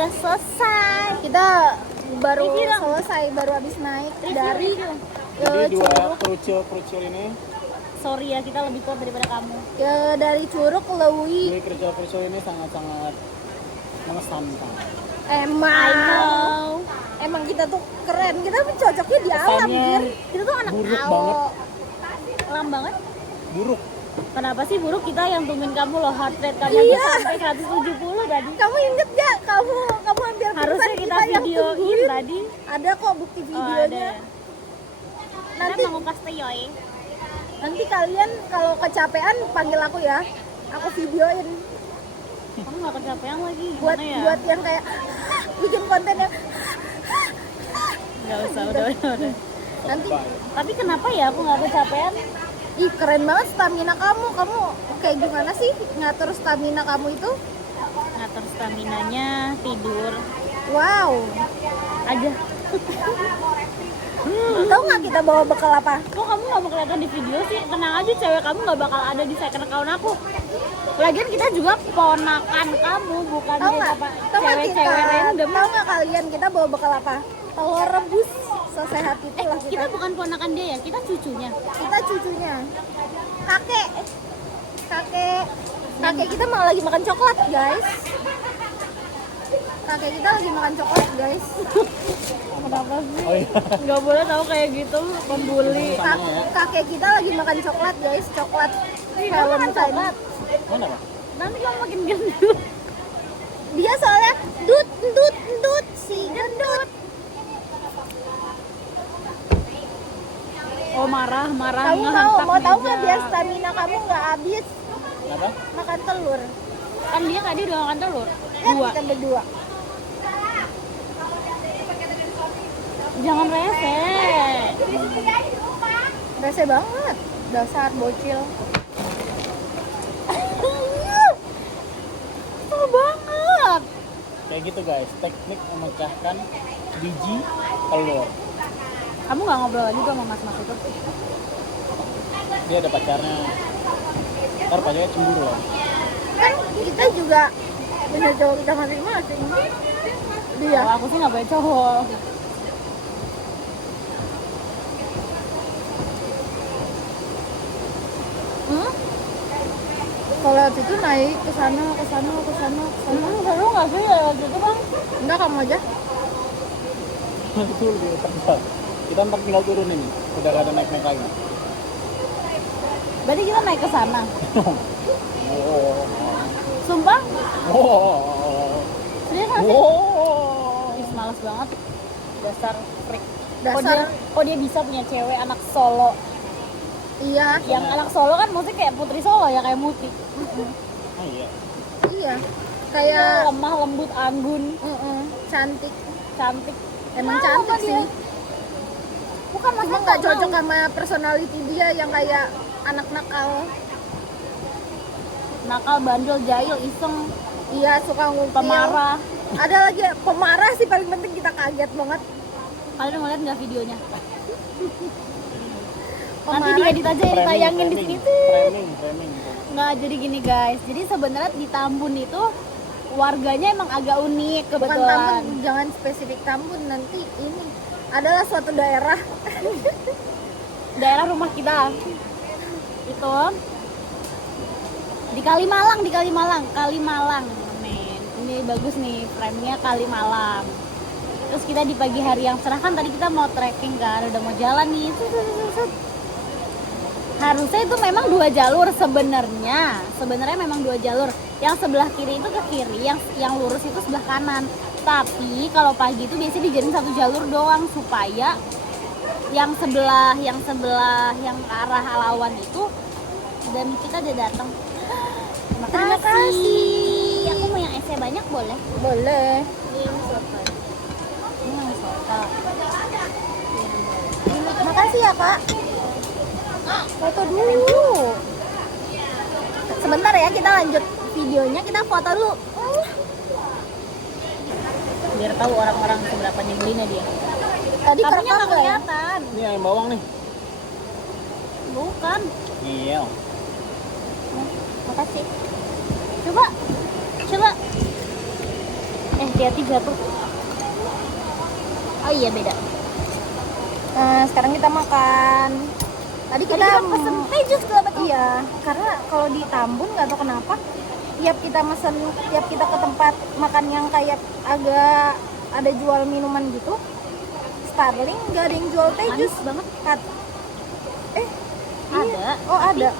udah selesai. Kita baru selesai, baru habis naik dari Jadi dua Curug. kerucil ini. Sorry ya, kita lebih kuat daripada kamu. Dari Curug ke Lewi. Jadi kerucil ini sangat-sangat mengesankan. Emang kita tuh keren. Kita cocoknya di alam, Gir. Kita tuh anak buruk alam. banget. Alam banget. Buruk. Kenapa sih buruk? Kita yang tungguin kamu loh, heart rate kamu Iya. aja sampai 170 tadi. Kamu inget gak? Kamu hampir Harusnya pingsan, kita yang videoin tungguin. tadi. Ada kok bukti videonya. Nanti mau pasti yoy. Nanti kalian kalau kecapean panggil aku ya. Aku videoin. Kamu nggak kecapean lagi? Buat Gimana ya? buat yang kayak bikin kontennya. Nggak usah, udah. Nanti Tapi kenapa ya aku nggak kecapean? ih keren banget stamina kamu. Kamu kayak gimana sih ngatur stamina kamu itu? Ngatur staminanya, tidur Wow. aja. Tahu nggak kita bawa bekal apa? Kok kamu nggak mau kelihatan di video sih? Tenang aja, cewek kamu nggak bakal ada di second account aku. Lagian kita juga ponakan kamu, bukan Tahu kayak nggak? apa Tahu nggak kita? cewek-cewek random. Tahu nggak kalian kita bawa bekal apa? Telur rebus. Sesehat itulah Kita kita. bukan ponakan dia ya, kita cucunya. Kita cucunya. Kakek kita malah lagi makan coklat, guys. Kakek kita lagi makan coklat, guys. Kenapa sih? Oh iya. Nggak boleh tahu kayak gitu, membuli. Kakek kita lagi makan coklat, guys. Coklat Kamu makan Valentine. coklat. Mana Pak? Nanti kamu makin gendut. Dia soalnya dut si gendut. Oh marah Kamu ngehentak mau tahu nggak meja. biar stamina kamu nggak habis Kenapa? makan telur? Kan dia tadi udah makan telur. Ya, 2. kita berdua. Jangan rese. Rese banget. Dasar bocil. Oh banget. Kayak gitu guys, teknik memecahkan biji telur. Kamu nggak ngobrol lagi sama mas-mas itu? Dia ada pacarnya. Ntar pacarnya cemburu loh. Kan kita juga punya cowok kita masing-masing. Dia. Kalau aku sih nggak punya cowok. Kalau waktu itu naik ke sana. Seru nggak sih waktu itu bang? Enggak, kamu aja. Itu lebih tepat. Kita ntar tinggal turun ini. Udah gak ada naik-naik lagi. Berarti kita naik ke sana. Oh. Sumpah? Oh. Serius nggak sih? Oh. Ih, males banget. Dasar freak. Dasar. Kok dia bisa punya cewek anak Solo? Iya. Yang anak Solo kan maksudnya kayak Putri Solo ya, kayak Muti. Oh iya. Iya. Kayak Kayak lemah, lembut, anggun, cantik. cantik. Emang Kenapa cantik dia? sih. Bukan Cuma maksudnya nggak cocok sama personality dia yang kayak anak nakal. nakal, bandel, jahil, iseng, Iya, suka ngupil. pemarah. Ada lagi pemarah sih, paling penting kita kaget banget. Kalian ngeliat nggak videonya? Nanti Pemarah. diedit aja ya, ditayangin di sini tuh. Framing. Nggak, jadi gini guys. Jadi sebenarnya di Tambun itu warganya emang agak unik Bukan kebetulan. Tambun, jangan spesifik Tambun, nanti ini adalah suatu daerah. Daerah rumah kita itu di Kalimalang, Kalimalang. Men, ini bagus nih frame-nya Kalimalang. Terus kita di pagi hari yang cerah, kan tadi kita mau trekking kan, udah mau jalan nih. Set. Harusnya itu memang 2 jalur sebenarnya memang 2 jalur. Yang sebelah kiri itu ke kiri, yang lurus itu sebelah kanan. Tapi kalau pagi itu biasanya dijadiin 1 jalur doang supaya yang sebelah yang ke arah lawan itu, dan kita udah datang. Terima kasih. Aku mau yang ese banyak boleh? Boleh. Ini yang soto. Makasih ya, Kak. Foto dulu. Sebentar ya, kita lanjut videonya, kita foto dulu. Biar tahu orang-orang seberapa nyebelinnya dia. Tadi Kamunya kerekam nggak nggak ya? kelihatan. Ini ayam bawang nih. Bukan. Iya. Makasih. Coba. hati-hati jatuh. Oh iya beda. Nah, sekarang kita makan. Tadi kita pesen teh jus dapat. Iya, karena kalau di Tambun nggak tahu kenapa tiap kita mesen, tiap kita ke tempat makan yang kayak agak ada jual minuman gitu, Starling nggak ada yang jual teh Manis jus banget. iya. Ada. Oh ada.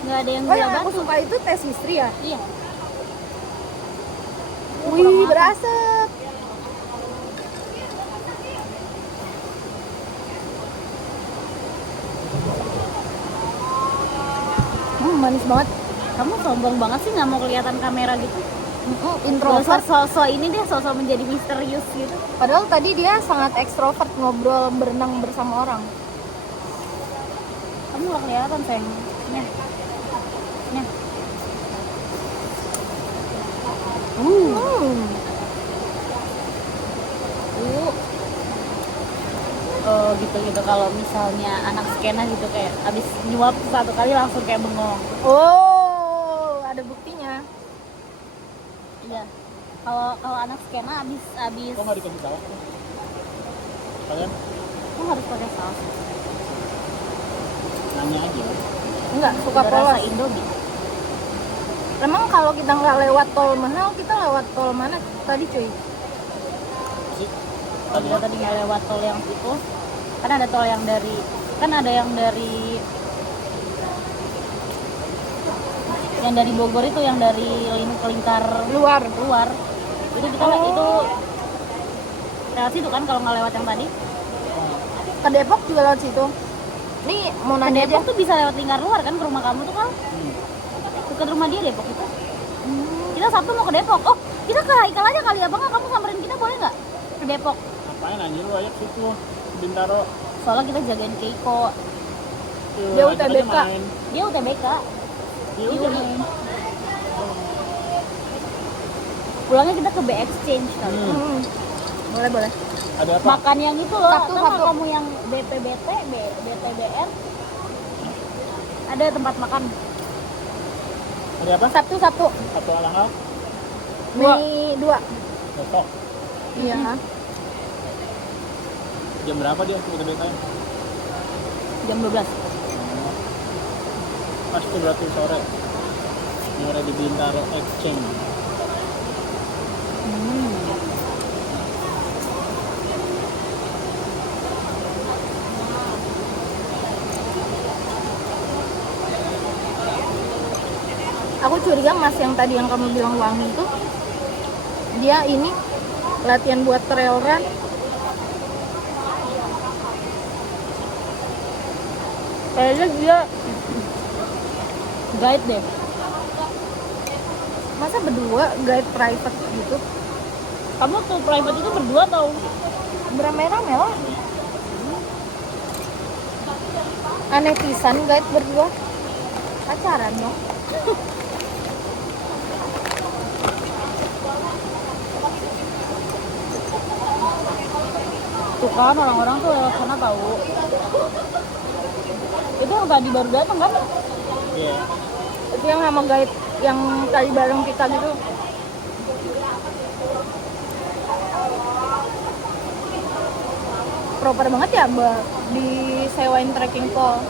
Nggak ada yang Oh gula yang aku batu. suka itu teh istri ya. Iya. Wih berasap. Manis banget. Kamu sombong banget sih nggak mau kelihatan kamera gitu. Introvert. Sosok ini deh, sosok menjadi misterius gitu. Padahal tadi dia sangat ekstrovert ngobrol berenang bersama orang. Kamu nggak kelihatan sayang. Nih. Nih. Oh gitu kalau misalnya anak skena gitu kayak abis nyuap satu kali langsung kayak bengong. Oh, ada buktinya. Iya. Kalau anak skena abis Kok nggak dikasih saus? Kalian kamu harus pakai saus. nanya aja. Enggak, suka Udah rasa polos. Indomie. Emang kalau kita nggak lewat tol mahal, kita lewat tol mana tadi cuy? Sih, Kalau kita tadi nggak lewat tol yang itu, kan ada tol yang dari, kan ada yang dari Bogor itu, yang dari lingkar Luar. luar. Itu kita itu lewat situ kan kalau nggak lewat yang tadi. Ke Depok juga lewat situ. Nih mau Ke nanya aja. Depok tuh bisa lewat lingkar luar kan ke rumah kamu tuh kan? Dekat rumah dia Depok itu. Kita Sabtu mau ke Depok. Oh, kita ke Haikal aja kali ya bang. Kamu samperin kita boleh nggak ke Depok? Ngapain anjir lu aja situ Bintaro. Soalnya kita jagain Keiko. Dia UTBK. Dia UTBK. Dia udah Iya. Pulangnya kita ke B Exchange kali. Boleh. ada apa? Makan yang itu loh, Sabtu, atau nggak Sabtu. kamu yang BPBT, BTBR? Ada tempat makan. Ada apa? Sabtu. Satu halal Mei 2. besok. Iya. Jam berapa dia kita betain? Jam 12. Pasti berarti sore. Yang ada di Bintaro Exchange. Aku curiga mas yang tadi yang kamu bilang wangi itu, dia ini latihan buat trail run. Kayaknya dia guide deh. Masa berdua guide private gitu? Kamu tuh private itu berdua atau? Beramai-ramai lah. Aneh pisan guide berdua. Pacaran dong. Tuh kan orang-orang tuh lewat sana tahu. Itu yang tadi baru datang kan? Iya. Itu yang sama guide yang tadi bareng kita gitu. Proper banget ya mbak, disewain trekking pole.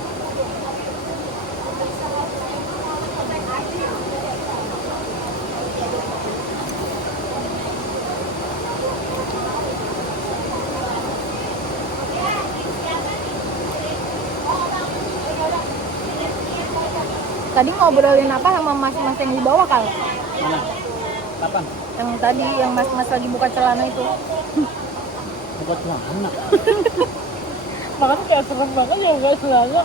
Tadi ngobrolin apa sama mas-mas yang di bawah kali? Mana? Kapan? Yang tadi yang mas-mas lagi buka celana itu. Buat celana. Makanya kayak serem banget ya guys selalu.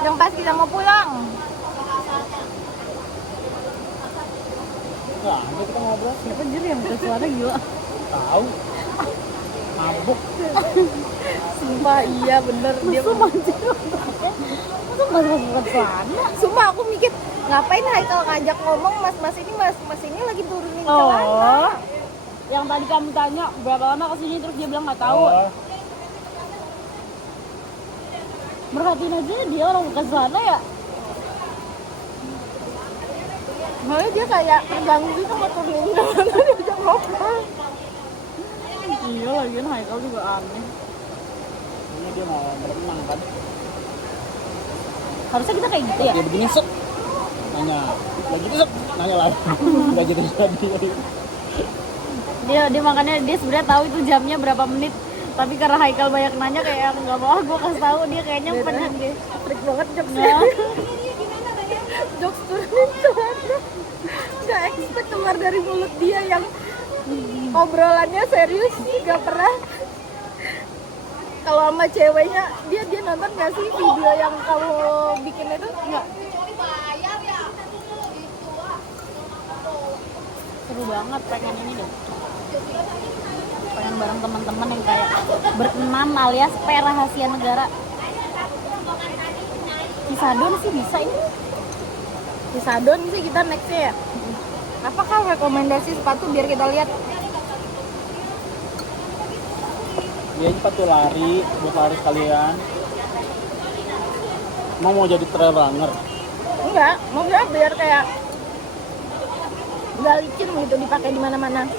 Yang pas kita mau pulang. Enggak, nanti kita ngobrol. Siapa jadi yang buka celana gila? Tahu. Mabuk. Sumpah iya bener dia. Masa anjir. Masa mas buka celana? Sumpah aku mikir ngapain Haikal ngajak ngomong mas-mas ini lagi turunin celana. Oh. Yang tadi kamu tanya berapa lama kesini terus dia bilang nggak tahu. Oh, Merhatiin aja dia orang buka celana ya. Makanya dia kayak terganggu gitu mau turunin celana diajak ngobrol. Iya, lagian Haikal juga aneh. Ini dia mau berenang kan. Harusnya kita kayak gitu ya. Dia begini set. Nanya. Lagi gitu set. Nanya lagi. Enggak jadi. Dia makanya dia sebenarnya tahu itu jamnya berapa menit. Tapi karena Haikal banyak nanya kayak nggak mau gue kasih tahu, dia kayaknya pengen deh. Freak banget jokesnya. Jokes turunin cuaca. Gak expect keluar dari mulut dia yang obrolannya serius, gak pernah. Kalau sama ceweknya, dia nonton gak sih video yang kamu bikin itu? Enggak. Seru banget, pengen ini deh. Pengen bareng teman-teman yang kayak berenam alias P rahasia negara. Cisadon sih bisa ini. Di Sadon sih kita nextnya ya. Apakah rekomendasi sepatu biar kita lihat? Dia sepatu lari, buat lari sekalian. Mau jadi trail runner. Enggak, mau nggak biar kayak nggak licin gitu dipakai di mana-mana.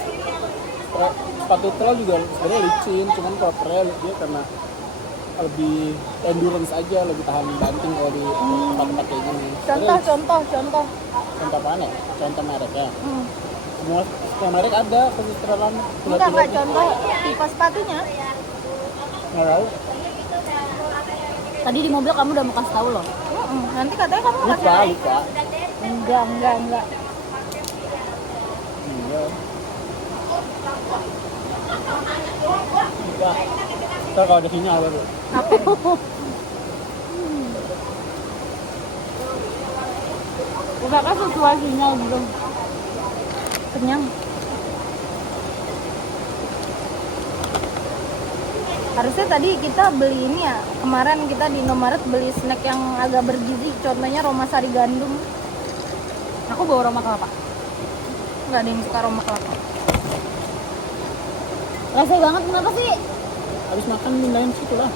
Sepatu trail juga sebenarnya licin, cuman kalau trail dia karena lebih endurance aja, lebih tahan banting kalau di tempat-tempat kayak gini. Contoh. Contoh apaan ya? Contoh merek ya. Semua merek ada khusus trail runner. Enggak contoh tipe sepatunya. Nggak tahu. Tadi di mobil kamu udah mau kasih tahu loh. Nanti katanya kamu nggak pakai. Lupa. Enggak. Iya. Lupa. Ntar kalau ada sinyal baru. Udah kan sesuai sinyal belum? Kenyang. Harusnya tadi kita beli ini ya. Kemarin kita di Indomaret beli snack yang agak bergizi. Contohnya Roma Sari Gandum. Aku bawa Roma kelapa. Nggak ada yang suka Roma kelapa. Rasa banget kenapa sih? Habis makan mindahin situ lah.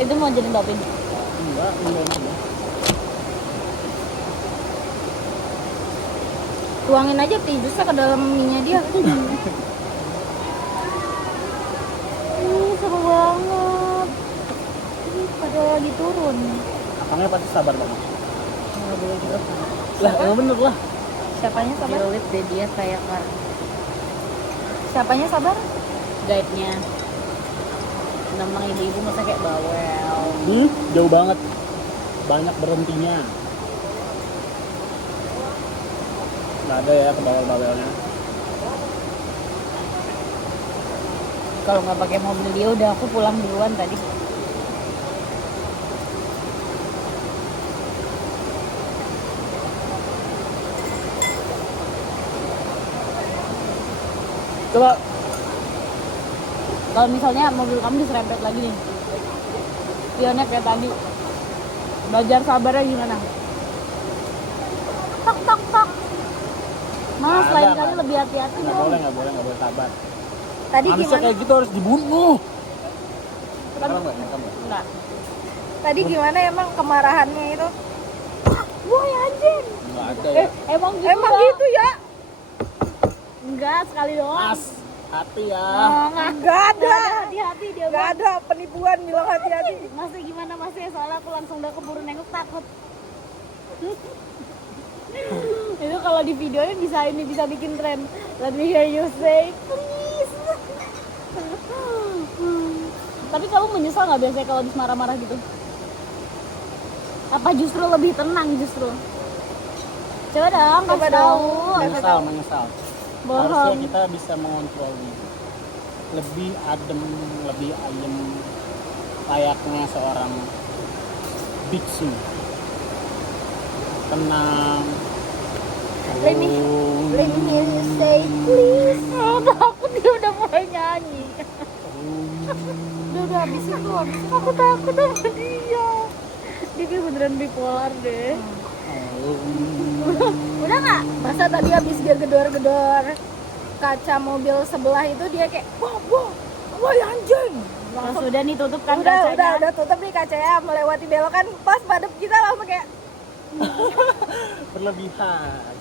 Itu mau jadi topping. Enggak, mindahin aja. Tuangin aja teh jusnya ke dalam mie-nya dia. Seru banget. Ih, pada lagi turun. Akangnya pasti sabar banget. Nggak boleh juga. Lah, emang bener lah. Siapanya sabar? Dilit deh dia kayak Siapanya sabar? guide-nya. Namanya ibu-ibu masa kayak bawel. Jauh banget. Banyak berhentinya. Nggak ada ya kebawel-bawelnya. Kalau nggak pakai mobil dia udah aku pulang duluan tadi. Coba Kalau misalnya mobil kamu diserempet lagi nih, pionnya kayak tadi, belajar sabarnya gimana? Tak. Mas, Ada, lain Mas. kali lebih hati-hati nggak dong. boleh sabar. Tadi Manusia gimana? kayak gitu harus dibunuh. Sekarang nggak, kamu. Enggak. Tadi gimana emang kemarahannya itu? Woi anjing. Nggak ada ya. Emang gitu. Emang Bang? gitu ya? Enggak, sekali doang. Mas, hati ya. Enggak ada. Hati-hati dia. Enggak Bang. ada penipuan bilang hati-hati. Masnya gimana masnya? Soalnya aku langsung udah keburu nengok takut. Itu kalau di videonya bisa bikin tren. Let me hear you say please. Tapi kamu menyesal nggak biasanya kalau habis marah-marah gitu? Apa justru lebih tenang justru? Coba dong, Coba kasih dong. tahu. Menyesal. Bohong. Harusnya kita bisa mengontrolnya. Lebih adem, lebih ayem, layaknya seorang biksu. Tenang. Let me hear you say please. Takut dia udah mulai nyanyi. Udah habis itu. Aku takut sama dia. Dia kayak beneran bipolar deh. Udah nggak? Masa tadi habis dia gedor-gedor kaca mobil sebelah itu dia kayak woi anjing. Pas sudah nih tutup kan Udah kacanya. tutup nih kacanya melewati belokan pas padep kita langsung kayak Berlebihan.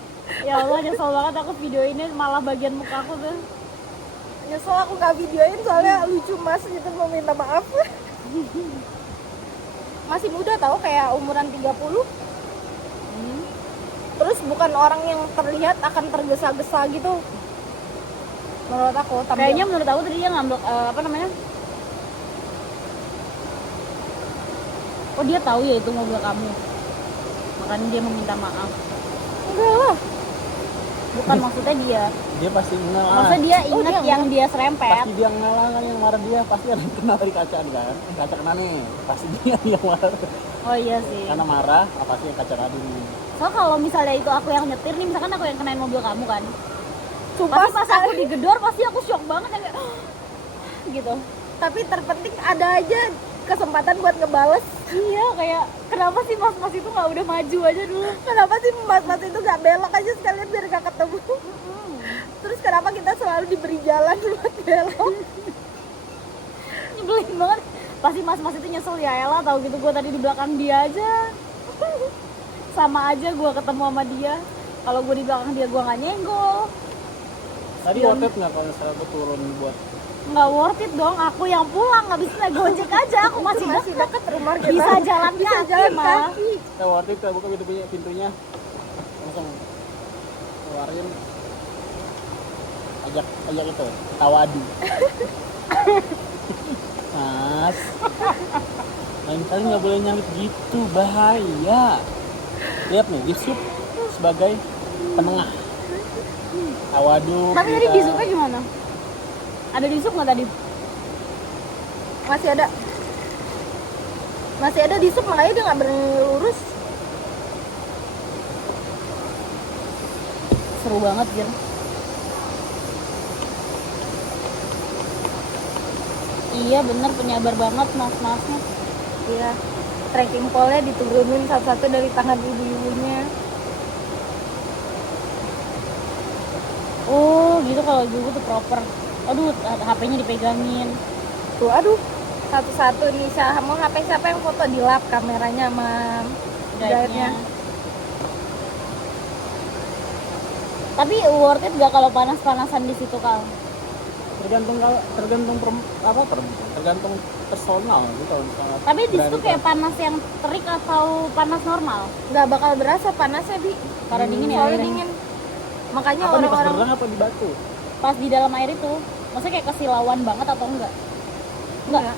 Ya Allah, nyesel banget aku video ini malah bagian muka aku tuh. Nyesel aku nggak videoin soalnya lucu mas gitu, mau minta maaf. Masih muda tau, kayak umuran 30. Terus bukan orang yang terlihat akan tergesa-gesa gitu. Menurut aku Kayaknya menurut aku tadi dia ngambil apa namanya? Oh dia tahu ya itu mobil kamu. Makanya dia meminta maaf. enggak lah. Bukan maksudnya dia. Dia pasti ngalah. Maksudnya dia Oh, inget dia yang dia serempet. Pasti dia ngalah kan, yang marah dia pasti ada yang kena dari kacaan kan. Kaca kena nih, pasti dia yang marah. Oh iya sih. Karena marah, apa sih yang kaca kena dulu. So kalau misalnya itu aku yang nyetir nih, misalkan aku yang kenain mobil kamu kan. Sumpah Pasti pas aku digedor pasti aku shock banget yang kayak gitu. tapi terpenting ada aja kesempatan buat ngebales. Iya kayak kenapa sih mas-mas itu nggak udah maju aja dulu? Kenapa sih mas-mas itu gak belok aja sekalian biar gak ketemu? Terus kenapa kita selalu diberi jalan buat belok? Nyebelin banget. Pasti mas-mas itu nyesel ya elah tahu gitu gue tadi di belakang dia aja. Sama aja gue ketemu sama dia. Kalau gue di belakang dia gue nggak nyenggol. Tadi worth it nggak kalau misalnya gue turun buat Nggak worth it dong. Aku yang pulang nggak bisa naik gojek aja. Aku masih Masih deket. deket rumah kita. Bisa jalan Bisa kaki jalan malah. kaki. worth it, kita buka pintunya langsung keluarin, ajak itu tawadu. Mas, lain kali nggak boleh nyalip gitu, bahaya. Lihat nih, di sub sebagai penengah. Tawadu. Tapi tadi di Zoom-nya gimana? Ada di Zoom nggak tadi? Masih ada. Masih ada di sub, makanya dia gak berani lurus. Seru banget Jir. Iya bener, penyabar banget mas-masnya. Iya. Trekking pole diturunin satu-satu dari tangan ibu-ibunya. Oh gitu, kalau dulu tuh proper. Aduh, HP-nya dipegangin. Tuh, aduh. Satu-satu nih, mau HP siapa yang foto di lap kameranya sama guide-nya. Tapi worth it gak kalau panas-panasan di situ Kal? Tergantung personal gitu kalau misalnya. Tapi di situ berani kayak panas yang terik atau panas normal? Nggak bakal berasa panasnya, Bi. Karena dingin ya Soalnya airnya. dingin. Makanya apa nih, pas orang-orang berenang apa di batu? Pas di dalam air itu, maksudnya kayak kesilauan banget atau enggak? enggak.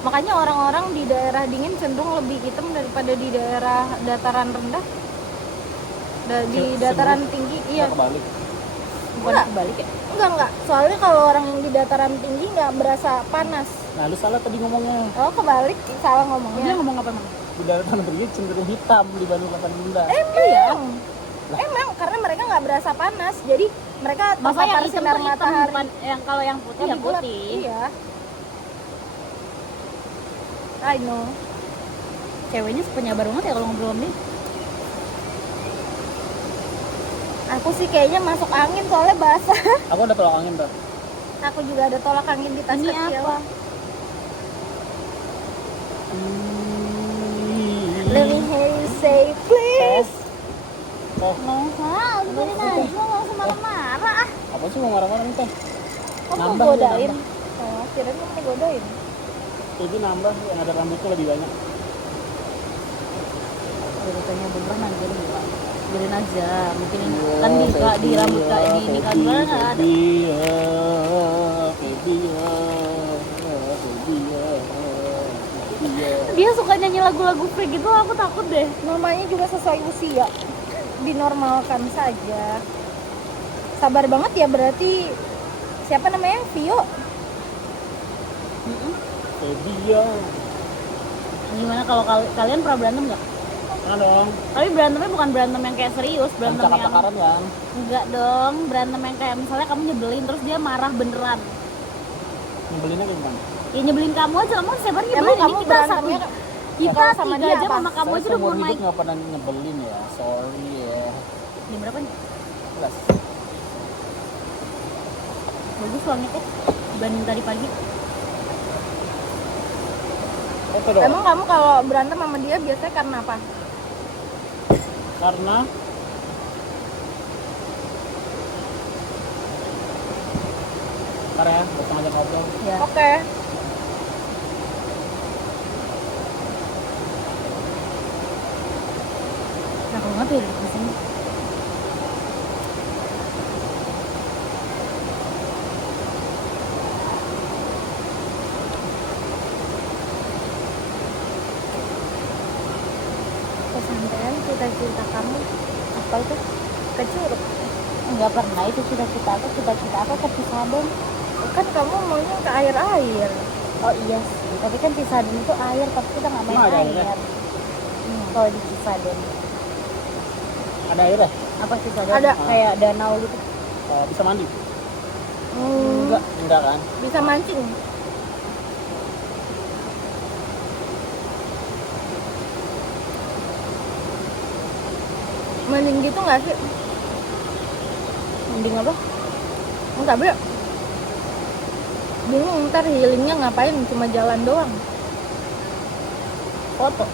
Makanya orang-orang di daerah dingin cenderung lebih hitam daripada di daerah dataran rendah. Di dataran tinggi, iya. Nggak kebalik. Bukan Enggak. kebalik ya? Enggak. Soalnya kalau orang yang di dataran tinggi nggak berasa panas. Nah, lu salah tadi ngomongnya. Oh, kebalik, salah Dia ngomongnya. ngomong apa emang? Di daratan tinggi cenderung hitam dibanding dataran rendah. Emang. Emang karena mereka nggak berasa panas. Jadi mereka Masa yang terpapar hitam sinar tuh hitam, matahari. bukan yang kalau yang putih ya Lebih gelap. putih. Iya. I know. Ceweknya penyabar banget ya kalau ngobrol sama dia. Aku sih kayaknya masuk angin soalnya basah. Aku udah tolak angin tuh. Aku juga ada tolak angin di tas Ini kecil. apa? Let me hear you say please. Oh, Nggak usah, udahin aja, nggak usah marah-marah. apa sih mau marah-marah nih teh? Kok mau Nambah, godain? nambah. Oh, kirain mau godain. Jadi nambah yang ada rambutnya lebih banyak. Ceritanya beneran aja nih, Pak. Biarin aja, mungkin ini Iya, kan di rambut kak di ini kan beneran nggak ada. Dia suka nyanyi lagu-lagu freak gitu, aku takut deh. Namanya juga sesuai usia. Dinormalkan saja. Sabar banget ya berarti. Siapa namanya? Vio. Gimana kalau kalian pernah berantem nggak? Nah dong, Tapi berantemnya bukan berantem yang kayak serius, berantem yang cakap-cakaran kan? enggak dong, berantem yang kayak misalnya kamu nyebelin terus dia marah beneran. Nyebelinnya kayak gimana? Ya nyebelin kamu aja, kamu setiap hari Emang nyebelin. kamu Ini kita berantemnya kita kalau sama tiga dia aja apa? sama kamu Saya aja udah seumur mulai. hidup nggak pernah nyebelin ya, sorry ya. Jam berapa nih? Jelas. Bagus langitnya dibanding tadi pagi. Oke dong. Emang kamu kalau berantem sama dia biasanya karena apa? Karena ntar ya, buat ngajak ngobrol. Ya. Oke. Nah, kalau nggak tuh ya di sini. Kesampean cita-cita kamu Apa itu? ke Curug. Nggak pernah itu cita-cita aku ke Cisadon. Kan kamu maunya ke air-air. Oh iya sih, tapi kan Cisadon itu air, tapi kita nggak main Emang ada air. airnya? Kalau di Cisadon, Ada air ya? apa Cisadon? Ada. Kayak danau gitu. Oh, bisa mandi? Enggak kan? Bisa mancing. Mending gitu nggak sih? Mending apa? Enggak, Bro. Bingung ntar healingnya ngapain, cuma jalan doang. Foto.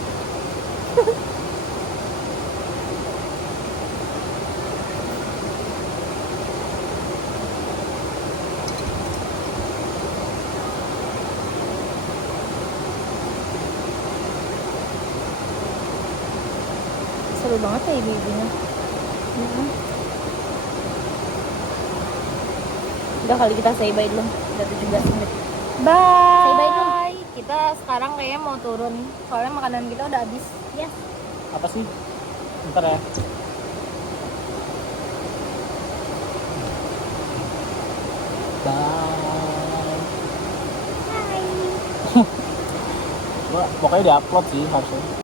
Seru banget ya ibu-ibunya. Udah kali kita say bye dulu. Udah 17 menit. Bye. Say bye dulu. Kita sekarang kayaknya mau turun, soalnya makanan kita udah habis. Yes. Apa sih? Ntar ya. Bye. Bye. Gua pokoknya diupload sih harusnya.